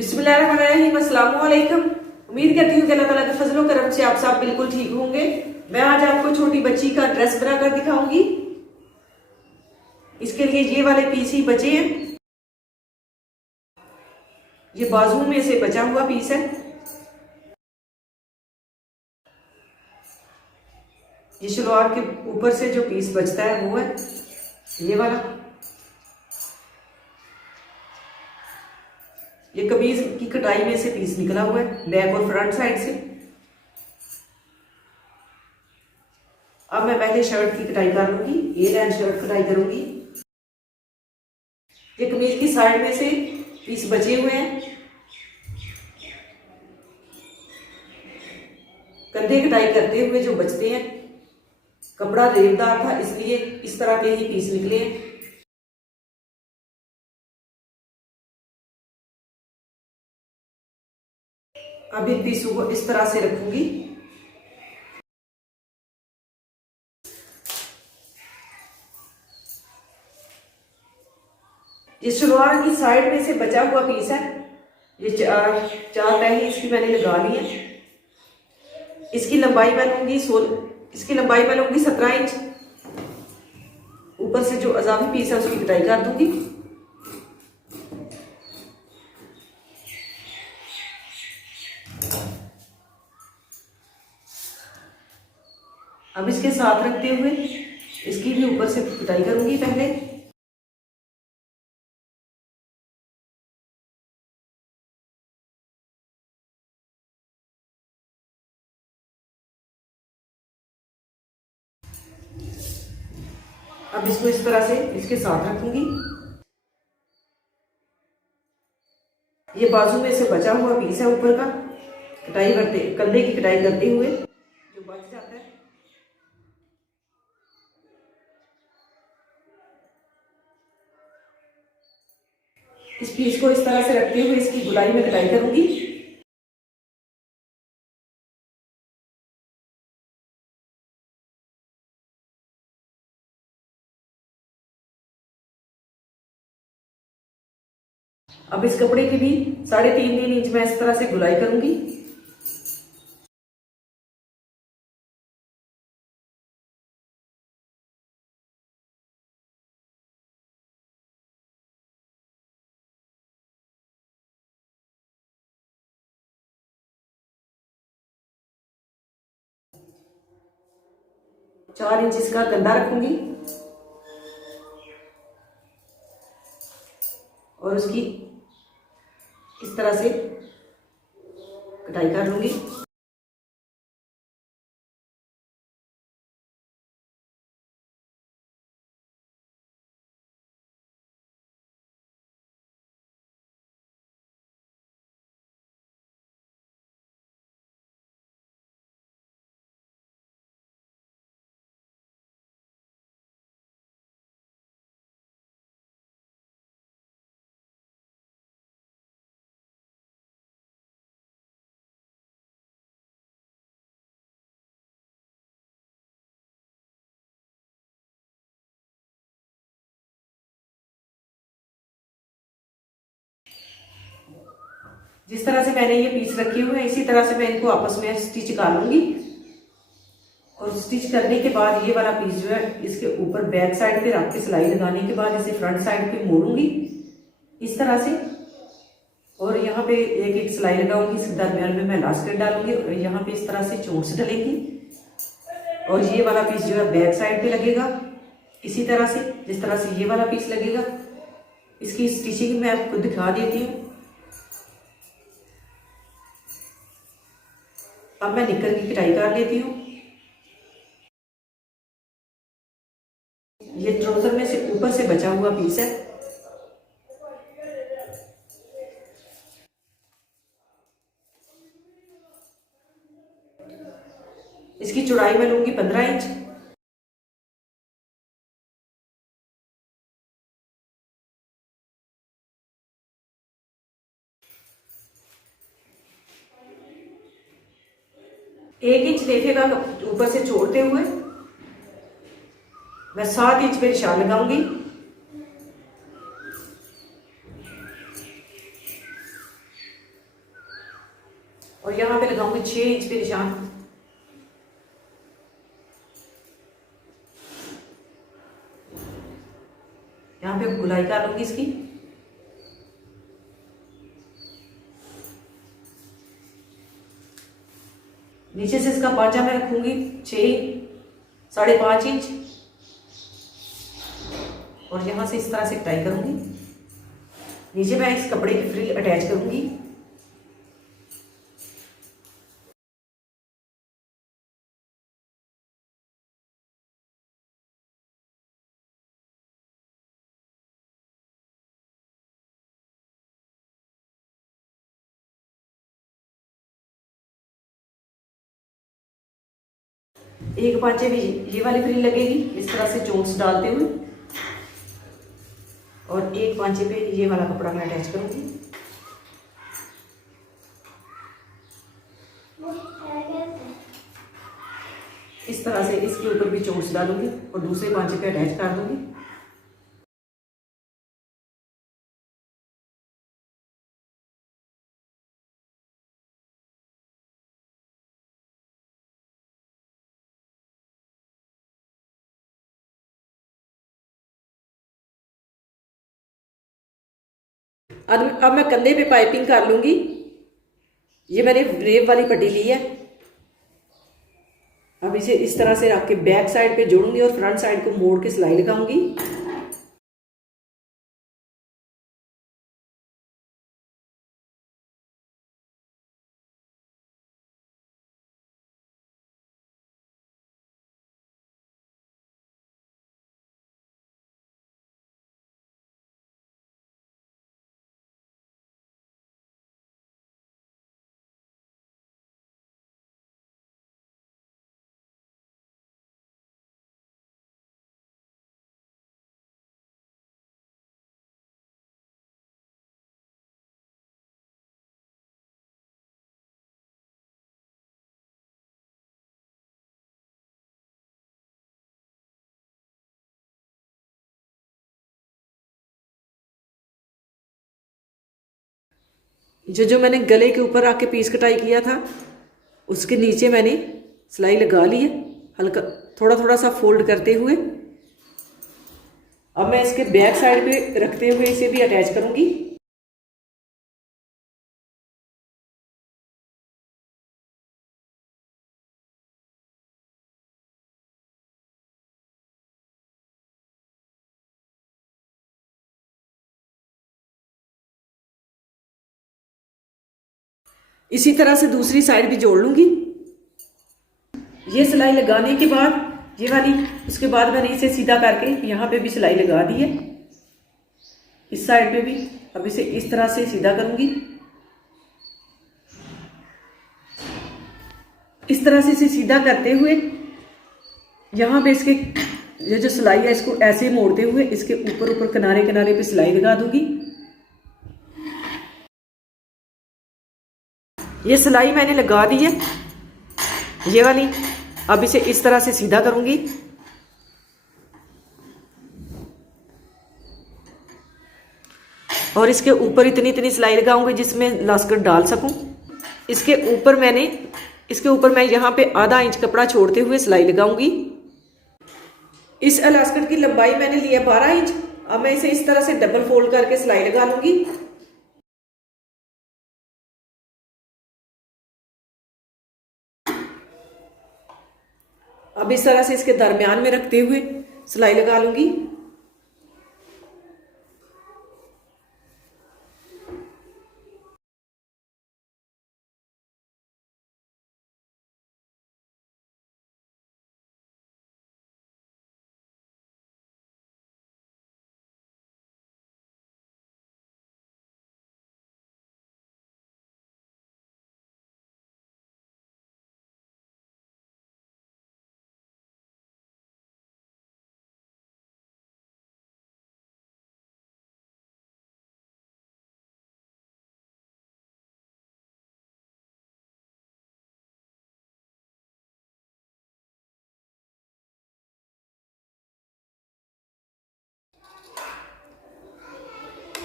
बिस्मिल्लाहिर्रहमानिर्रहीम, अस्सलाम वालेकुम। उम्मीद करती हूँ कि अल्लाह ताला के फजलो करम से आप सब बिल्कुल ठीक होंगे। मैं आज आपको छोटी बच्ची का ड्रेस बनाकर दिखाऊंगी। इसके लिए ये वाले पीस ही बचे हैं। ये बाजू में से बचा हुआ पीस है। ये शलवार के ऊपर से जो पीस बचता है वो है ये वाला। ये कमीज की कटाई में से पीस निकला हुआ है बैक और फ्रंट साइड से। अब मैं पहले शर्ट की कटाई कर लूंगी। ये लाइन शर्ट कटाई करूंगी। ये कमीज की साइड में से पीस बचे हुए हैं। कंधे कटाई करते हुए जो बचते हैं, कपड़ा रेबदार था इसलिए इस तरह के ही पीस निकले हैं। अब इन पीसों को इस तरह से रखूंगी। ये शलवार की साइड में से बचा हुआ पीस है। ये चार तह इसकी मैंने लगा ली है। इसकी लंबाई मैं लूंगी 17 इंच। ऊपर से जो अजाफी पीस है उसकी कटाई कर दूंगी। अब इसके साथ रखते हुए इसकी भी ऊपर से कटाई करूंगी पहले। अब इसको इस तरह से इसके साथ रखूंगी। ये बाजू में से बचा हुआ पीस है ऊपर का, कटाई करते कंधे की कटाई करते हुए जो बच जाता है। इस पीस को इस तरह से रखते हुए इसकी गुलाई में कटाई करूंगी। अब इस कपड़े की भी 3.5 इंच मैं इस तरह से गुलाई करूंगी। चार इंच इसका गंदा रखूंगी और उसकी इस तरह से कटाई कर लूंगी। जिस तरह से मैंने ये पीस रखे हुए हैं इसी तरह से मैं इनको आपस में स्टिच कर लूंगी। और स्टिच करने के बाद ये वाला पीस जो है इसके ऊपर बैक साइड पे रख के सिलाई लगाने के बाद इसे फ्रंट साइड पे मोड़ूंगी इस तरह से। और यहाँ पे एक एक सिलाई लगाऊंगी। इस दरमियान में मैं लास्केट डालूंगी और यहाँ पे इस तरह से चोंच डलेगी। और ये वाला पीस जो है बैक साइड पे लगेगा इसी तरह से, जिस तरह से ये वाला पीस लगेगा। इसकी स्टिचिंग मैं आपको दिखा देती हूँ। अब मैं निक्कर की कटाई कर लेती हूँ। ये ट्राउजर में से ऊपर से बचा हुआ पीस है। इसकी चौड़ाई मैं लूंगी 15 इंच। एक इंच लेफे का ऊपर से छोड़ते हुए मैं 7 इंच पे निशान लगाऊंगी। और यहाँ पे लगाऊंगी 6 इंच पे निशान। यहाँ पे गुलाई कर लूंगी इसकी। नीचे से इसका पांचा मैं रखूंगी 6.5 इंच और यहाँ से इस तरह से टाई करूंगी। नीचे मैं इस कपड़े की फ्रिल अटैच करूंगी। एक पांचे में ये वाली फ्रिल लगेगी इस तरह से चोंच डालते हुए, और एक पांचे पे ये वाला कपड़ा मैं अटैच करूंगी। इस तरह से इसके ऊपर भी चोंच डालूंगी और दूसरे पांचे पे अटैच कर दूंगी। अब मैं कंधे पे पाइपिंग कर लूंगी। ये मैंने वेव वाली पट्टी ली है। अब इसे इस तरह से रख के बैक साइड पे जोड़ूंगी और फ्रंट साइड को मोड़ के सिलाई लगाऊंगी। जो मैंने गले के ऊपर आके पीस कटाई किया था उसके नीचे मैंने सिलाई लगा ली है, हल्का थोड़ा थोड़ा सा फोल्ड करते हुए। अब मैं इसके बैक साइड पे रखते हुए इसे भी अटैच करूंगी। इसी तरह से दूसरी साइड भी जोड़ लूंगी। ये सिलाई लगाने के बाद ये वाली, उसके बाद मैंने इसे सीधा करके यहाँ पे भी सिलाई लगा दी है, इस साइड पे भी। अब इसे इस तरह से सीधा करूंगी। इस तरह से इसे सीधा करते हुए यहाँ पे इसके ये जो सिलाई है इसको ऐसे मोड़ते हुए इसके ऊपर ऊपर किनारे किनारे पे सिलाई लगा दूंगी। ये सिलाई मैंने लगा दी है, ये वाली। अब इसे इस तरह से सीधा करूंगी। और इसके ऊपर इतनी इतनी सिलाई लगाऊंगी जिसमें लास्कर डाल सकूं। इसके ऊपर मैं यहाँ पे आधा इंच कपड़ा छोड़ते हुए सिलाई लगाऊंगी। इस इलास्टिक की लंबाई मैंने लिया 12 इंच। अब मैं इसे इस तरह से डबल फोल्ड करके सिलाई लगा लूंगी। अब इस तरह से इसके दरमियान में रखते हुए सिलाई लगा लूंगी।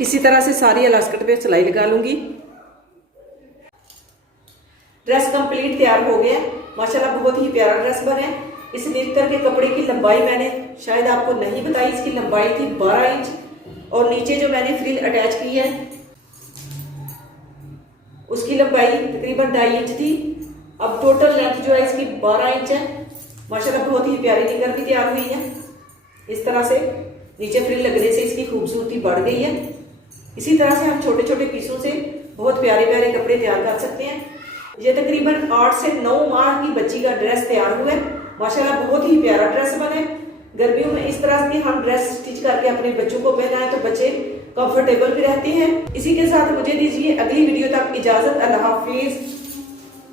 इसी तरह से सारी इलास्टिक पे सिलाई लगा लूंगी। ड्रेस कंप्लीट तैयार हो गया। माशाल्लाह बहुत ही प्यारा ड्रेस बना है। इस नेकर के कपड़े की लंबाई मैंने शायद आपको नहीं बताई, इसकी लंबाई थी 12 इंच और नीचे जो मैंने फ्रिल अटैच की है उसकी लंबाई तकरीबन 2.5 इंच थी। अब टोटल लेंथ जो है इसकी 12 इंच है। माशाल्लाह बहुत ही प्यारी निकर भी तैयार हुई है। इस तरह से नीचे फ्रिल लगने से इसकी खूबसूरती बढ़ गई है। इसी तरह से हम छोटे छोटे पीसों से बहुत प्यारे प्यारे कपड़े तैयार कर सकते हैं। ये तकरीबन 8 से 9 माह की बच्ची का ड्रेस तैयार हुआ है। माशाल्लाह बहुत ही प्यारा ड्रेस बना है। गर्मियों में इस तरह की हम ड्रेस स्टिच करके अपने बच्चों को पहनाएं तो बच्चे कंफर्टेबल भी रहते हैं। इसी के साथ मुझे दीजिए अगली वीडियो तक इजाजत। अल्लाह हाफिज।